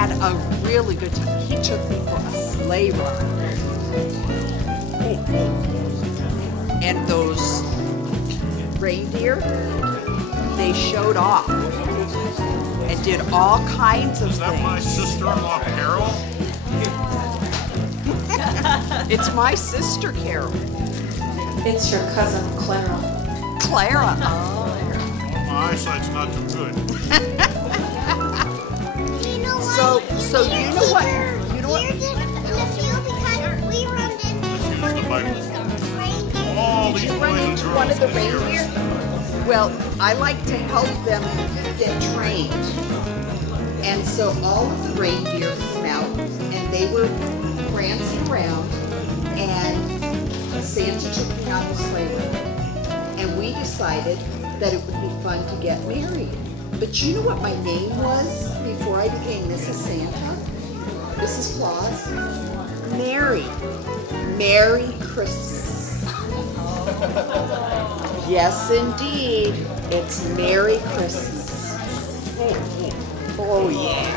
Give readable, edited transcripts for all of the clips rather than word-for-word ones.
had a really good time. He took me for a sleigh ride. And those reindeer, they showed off and did all kinds of things. Is that my sister-in-law, Carol? It's my sister, Carol. It's your cousin, Clara. Clara. Well, my eyesight's not too good. So you know what? You know what? Let's use the Bible. All these Run boys and into girls one of the in here. reindeer? Well, I like to help them get trained. And so all of the reindeer came out and they were prancing around, and Santa took me on the sleigh ride. And we decided that it would be fun to get married. But you know what my name was before I became Mrs. Santa? Mrs. Claus? Mary. Merry Christmas. Yes, indeed. It's Merry Christmas. Oh, yeah.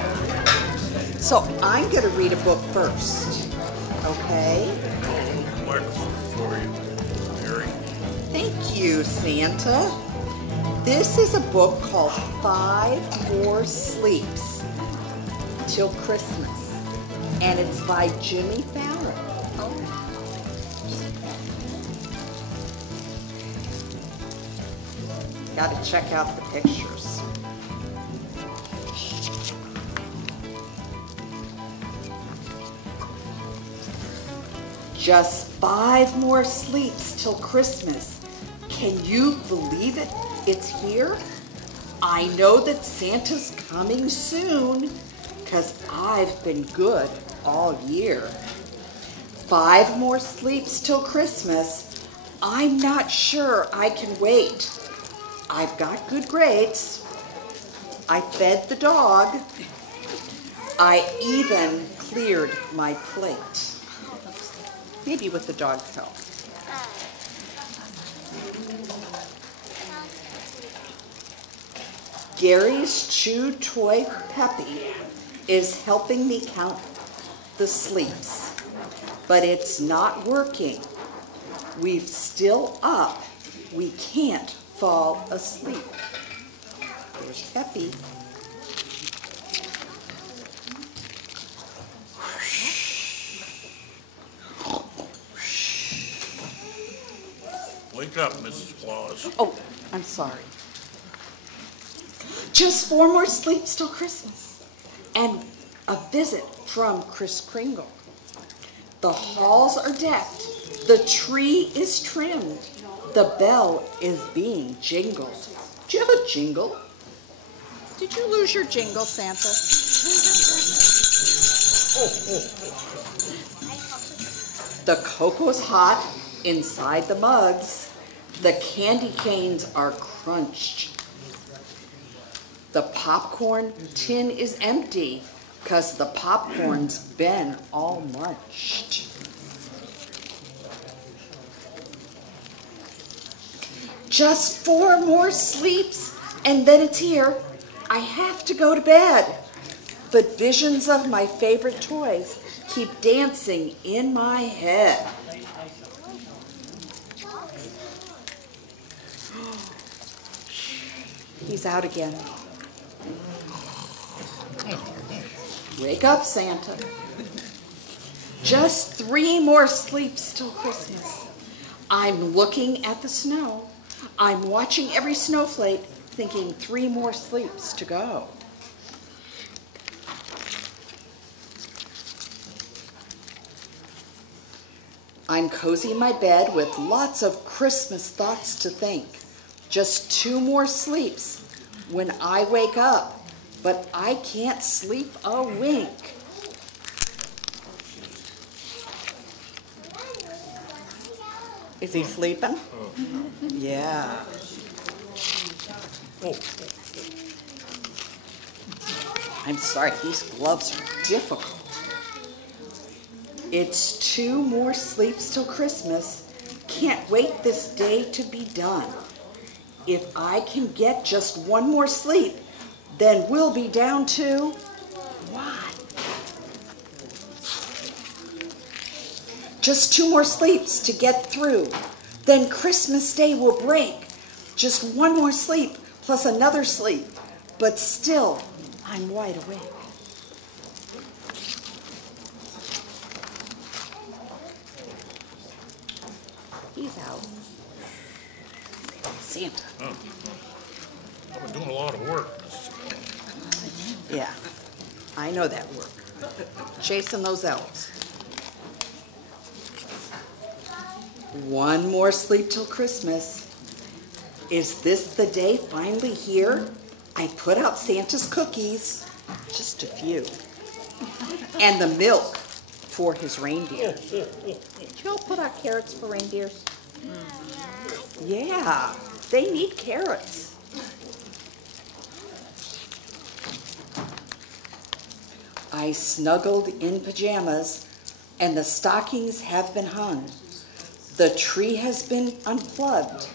So I'm going to read a book first. Okay? Microphone for you, Mary. Thank you, Santa. This is a book called 5 More Sleeps Till Christmas, and it's by Jimmy Fallon. Got to check out the pictures. Just 5 more sleeps till Christmas. Can you believe it? It's here. I know that Santa's coming soon because I've been good all year. 5 more sleeps till Christmas. I'm not sure I can wait. I've got good grades. I fed the dog. I even cleared my plate. Maybe with the dog's help. Gary's chew toy Peppy is helping me count the sleeps, but it's not working. We're still up. We can't fall asleep. There's Peppy. Wake up, Mrs. Claus. Oh, I'm sorry. Just 4 more sleeps till Christmas. And a visit from Kris Kringle. The halls are decked. The tree is trimmed. The bell is being jingled. Do you have a jingle? Did you lose your jingle, Santa? The cocoa's hot inside the mugs. The candy canes are crunched. The popcorn tin is empty because the popcorn's been all munched. Just 4 more sleeps and then it's here. I have to go to bed. But visions of my favorite toys keep dancing in my head. He's out again. Wake up, Santa. Just 3 more sleeps till Christmas. I'm looking at the snow. I'm watching every snowflake, thinking 3 more sleeps to go. I'm cozy in my bed with lots of Christmas thoughts to think. Just 2 more sleeps when I wake up, but I can't sleep a wink. Is he sleeping? Yeah. I'm sorry, these gloves are difficult. It's 2 more sleeps till Christmas. Can't wait this day to be done. If I can get just 1 more sleep, then we'll be down to Come on. Just 2 more sleeps to get through. Then Christmas Day will break. Just 1 more sleep plus another sleep. But still, I'm wide awake. He's out. Santa. Oh. I've been doing a lot of work. Yeah, I know that work. Chasing those elves. 1 more sleep till Christmas. Is this the day finally here? I put out Santa's cookies, just a few, and the milk for his reindeer. Did y'all put out carrots for reindeers? Yeah, they need carrots. I snuggled in pajamas, and the stockings have been hung. The tree has been unplugged,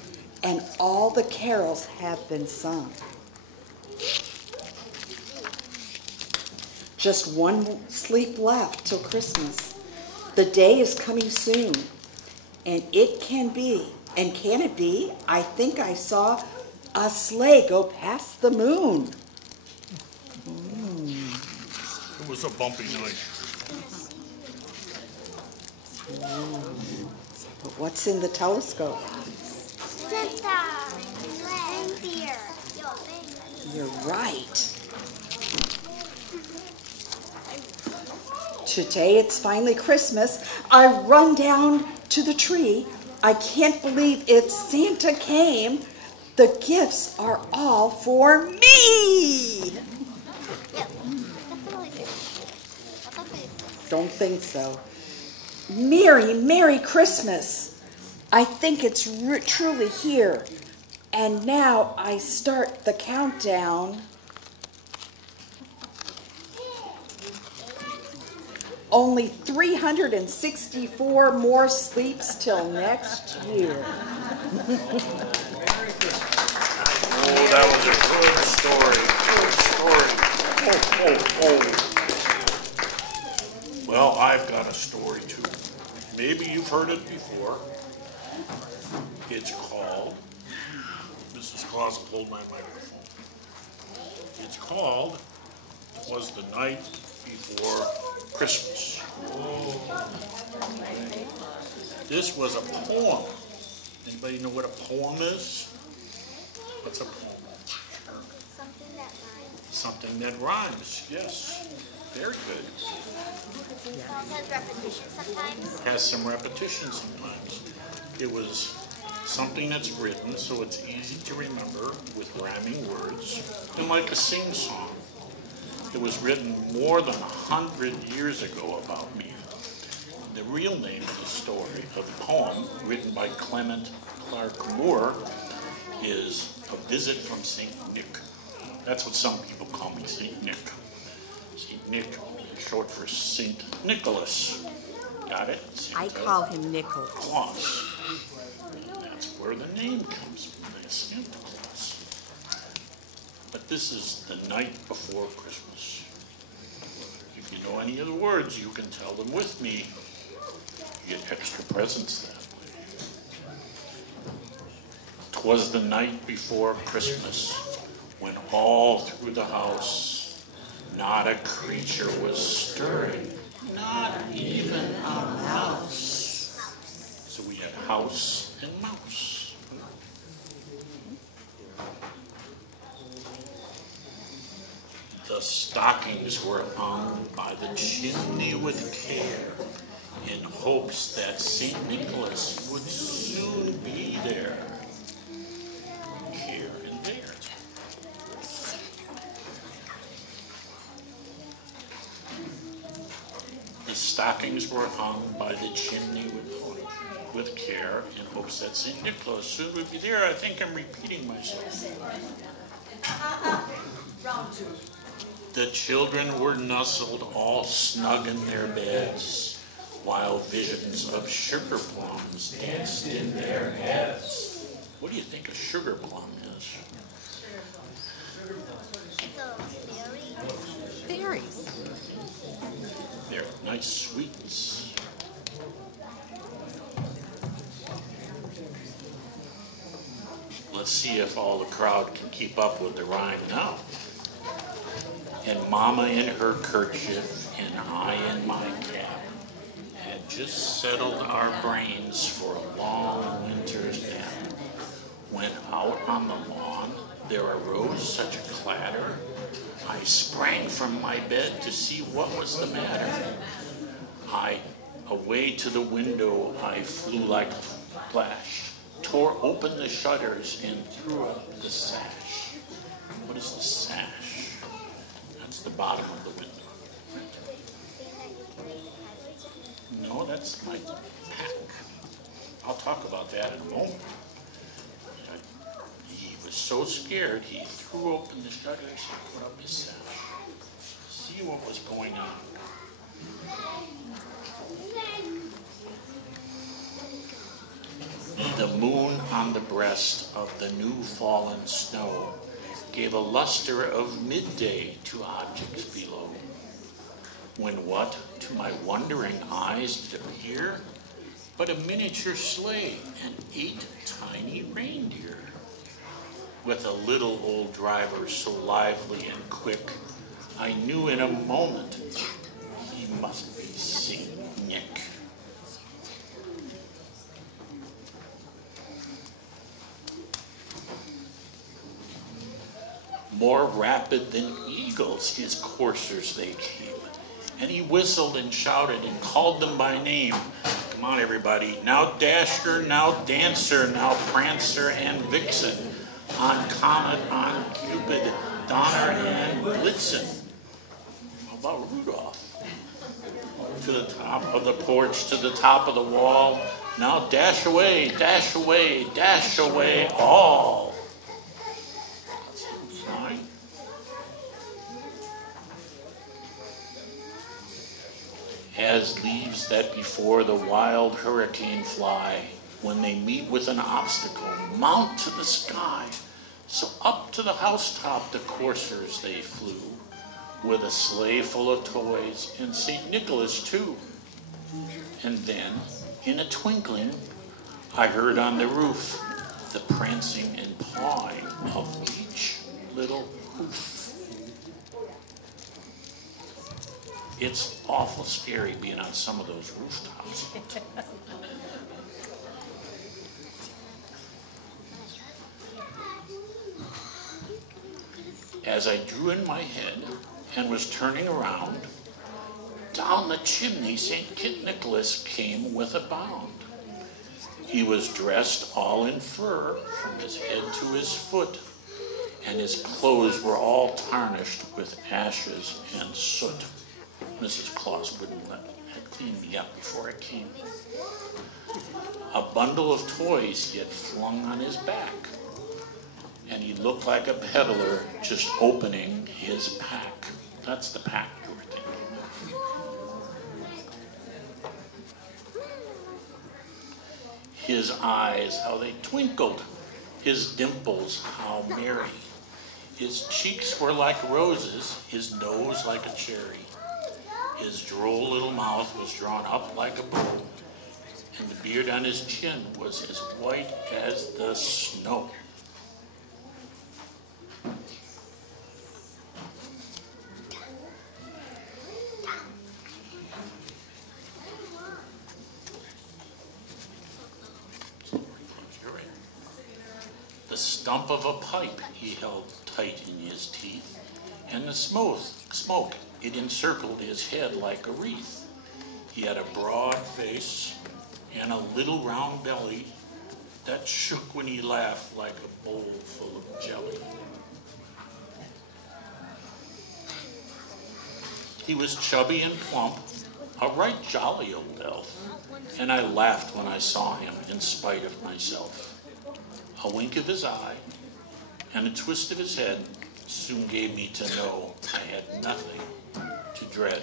and all the carols have been sung. Just 1 sleep left till Christmas. The day is coming soon, and can it be? I think I saw a sleigh go past the moon. It was a bumpy night. But what's in the telescope? Santa, reindeer. You're right. Today it's finally Christmas. I run down to the tree. I can't believe it's Santa came. The gifts are all for me. Don't think so. Merry, Merry Christmas. I think it's truly here. And now I start the countdown. Only 364 more sleeps till next year. Oh, that was a good story. Good story. Well, I've got a story too. Maybe you've heard it before. It's called, Mrs. Claus, hold my microphone. It's called, "'Twas the Night Before Christmas." This was a poem. Anybody know what a poem is? What's a poem? Something that rhymes. Something that rhymes, yes. Very good. Has repetition sometimes. Has some repetition sometimes. It was something that's written so it's easy to remember with rhyming words, and like a sing-song. It was written more than 100 years ago about me. The real name of the story, of the poem, written by Clerk Moore, is A Visit from St. Nick. That's what some people call me, St. Nick. St. Nick is short for St. Nicholas. Got it? I call him Nicholas. Claus. That's where the name comes from, Santa Claus. But this is the night before Christmas. If you know any of the words, you can tell them with me. You get extra presents that way. 'Twas the night before Christmas, when all through the house not a creature was stirring, not even a mouse. So we had house and mouse. The stockings were hung by the chimney with care, in hopes that St. Nicholas would soon be there. Here and there. The stockings were hung by the chimney with care, in hopes that St. Nicholas soon would be there. I think I'm repeating myself. The children were nestled all snug in their beds, while visions of sugar plums danced in their heads. What do you think a sugar plum is? It's a berry. Berries. They're nice sweets. Let's see if all the crowd can keep up with the rhyme now. And Mama in her kerchief and I in my cap had just settled our brains for a long winter's nap. When out on the lawn there arose such a clatter, I sprang from my bed to see what was the matter. Away to the window I flew like a flash, tore open the shutters and threw up the sash. What is the sash? That's the bottom of the window. No, that's my pack. I'll talk about that in a moment. He was so scared he threw open the shutters and put up his sash. See what was going on. The moon on the breast of the new fallen snow gave a luster of midday to objects below. When what to my wondering eyes did appear but a miniature sleigh and 8 tiny reindeer, with a little old driver so lively and quick, I knew in a moment he must be Saint Nick. More rapid than eagles his coursers they came, and he whistled and shouted and called them by name. Come on, everybody. Now Dasher, now Dancer, now Prancer and Vixen, on Comet, on Cupid, Donner and Blitzen. How about Rudolph? To the top of the porch, to the top of the wall. Now dash away, dash away, dash away all. As leaves that before the wild hurricane fly, when they meet with an obstacle, mount to the sky. So up to the housetop the coursers they flew, with a sleigh full of toys, and St. Nicholas too. And then, in a twinkling, I heard on the roof the prancing and pawing of each little hoof. It's awful scary being on some of those rooftops. As I drew in my head and was turning around, down the chimney St. Nicholas came with a bound. He was dressed all in fur from his head to his foot, and his clothes were all tarnished with ashes and soot. Mrs. Claus had cleaned me up before I came. A bundle of toys he had flung on his back, and he looked like a peddler just opening his pack. That's the pack you were thinking of. His eyes, how they twinkled. His dimples, how merry. His cheeks were like roses, his nose like a cherry. His droll little mouth was drawn up like a bow, and the beard on his chin was as white as the snow. The stump of a pipe he held tight in his teeth, and the smoke, it encircled his head like a wreath. He had a broad face and a little round belly that shook when he laughed like a bowl full of jelly. He was chubby and plump, a right jolly old elf, and I laughed when I saw him in spite of myself. A wink of his eye and a twist of his head soon gave me to know I had nothing to dread.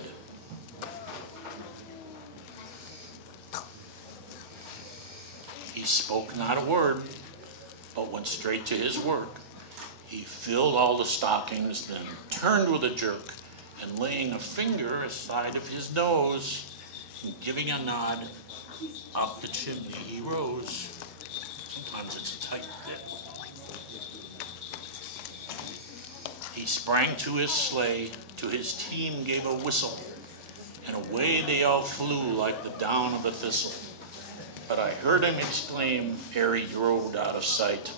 He spoke not a word, but went straight to his work. He filled all the stockings, then turned with a jerk and laying a finger aside of his nose, and giving a nod, up the chimney he rose. Sometimes it's a tight bit. He sprang to his sleigh, to his team gave a whistle, and away they all flew like the down of a thistle. But I heard him exclaim, ere he rode out of sight,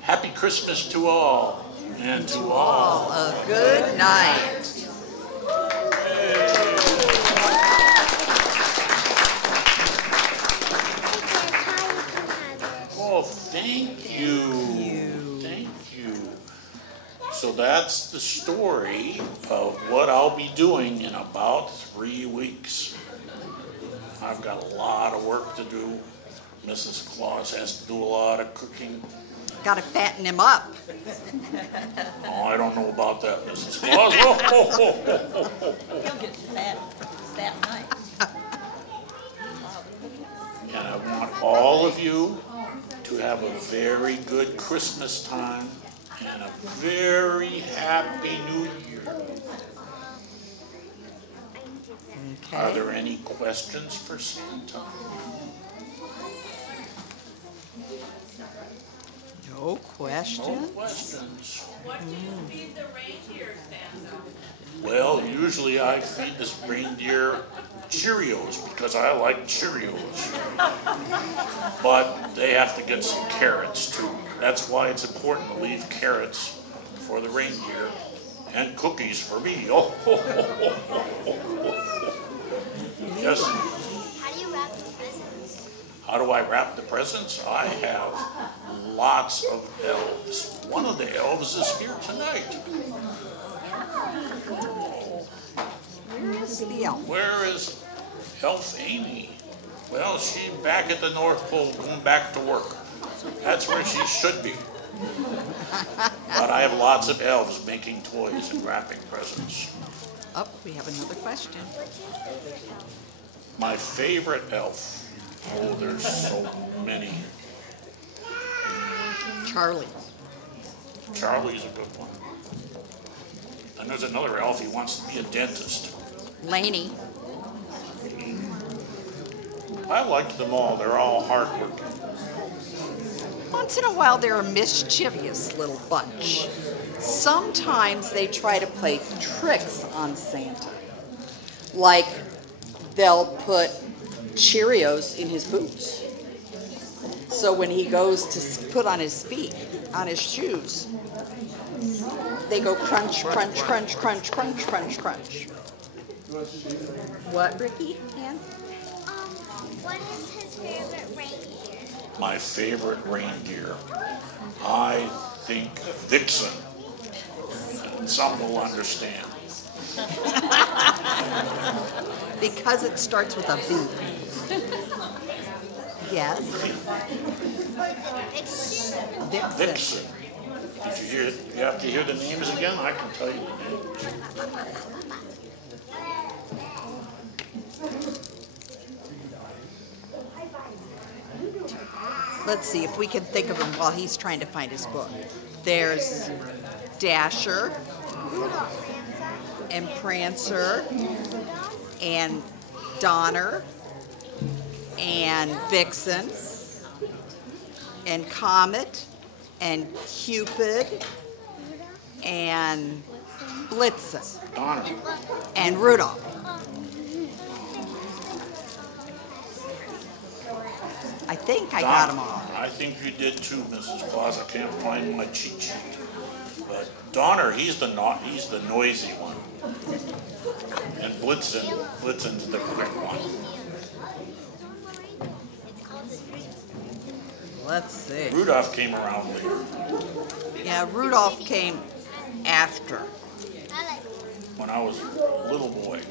"Happy Christmas to all, and to all A good night. Oh, thank you. Thank you. So that's the story of what I'll be doing in about 3 weeks. I've got a lot of work to do. Mrs. Claus has to do a lot of cooking. Got to fatten him up. Oh, I don't know about that, Mrs. Claus. Oh, ho, ho, ho, ho, ho. He'll get fat that night. And I want all of you to have a very good Christmas time and a very happy New Year. Are there any questions for Santa? No questions? No questions. What do you feed the reindeer, Santa? Well, usually I feed this reindeer Cheerios because I like Cheerios. But they have to get some carrots too. That's why it's important to leave carrots for the reindeer and cookies for me. Oh, ho, ho, ho, ho, ho, ho. Yes. How do you wrap the presents? How do I wrap the presents? I have lots of elves. One of the elves is here tonight. Where is the elf? Where is Elf Amy? Well, she's back at the North Pole going back to work. That's where she should be. But I have lots of elves making toys and wrapping presents. Oh, we have another question. My favorite elf. Oh, there's so many. Charlie. Charlie's a good one. And there's another elf, he wants to be a dentist. Laney. I liked them all. They're all hardworking. Once in a while, they're a mischievous little bunch. Sometimes they try to play tricks on Santa. Like, they'll put Cheerios in his boots. So when he goes to put on his feet, on his shoes, they go crunch, crunch, crunch, crunch, crunch, crunch, crunch. What, Ricky? Ann? What is his favorite reindeer? My favorite reindeer. I think Vixen. And some will understand. Because it starts with a V. Yes. Vixen. Vixen. Did you hear it? You have to hear the names again? I can tell you the names. Let's see if we can think of him while he's trying to find his book. There's Dasher and Prancer and Donner and Vixen and Comet and Cupid and Blitzen Donna. and Rudolph. I think I got them all. I think you did too, Mrs. Claus. I can't find my cheat sheet. But Donner, he's the noisy one. And Blitzen's the quick one. Let's see. Rudolph came around later. Yeah, Rudolph came after. When I was a little boy.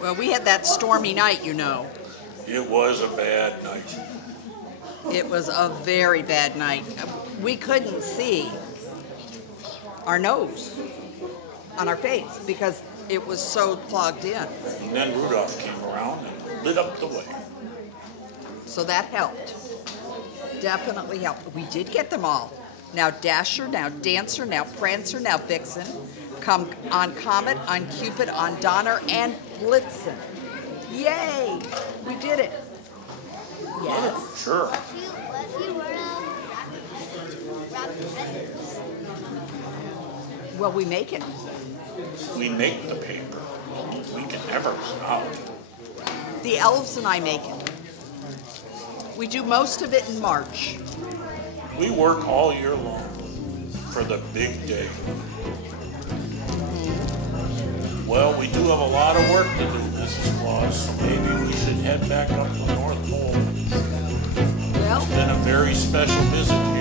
Well, we had that stormy night, you know. It was a bad night. It was a very bad night. We couldn't see our nose on our face because it was so plugged in. And then Rudolph came around and lit up the way. So that helped. Definitely helped. We did get them all. Now Dasher, now Dancer, now Prancer, now Vixen. come on Comet, on Cupid, on Donner, and Blitzen. Yay! We did it. Yes. Sure. What if you were wrapping presents? Well, we make it. We make the paper. We can never run out. The elves and I make it. We do most of it in March. We work all year long for the big day. Well, we do have a lot of work to do, Mrs. Claus, so maybe we should head back up to the North Pole. Well, It's been a very special visit here.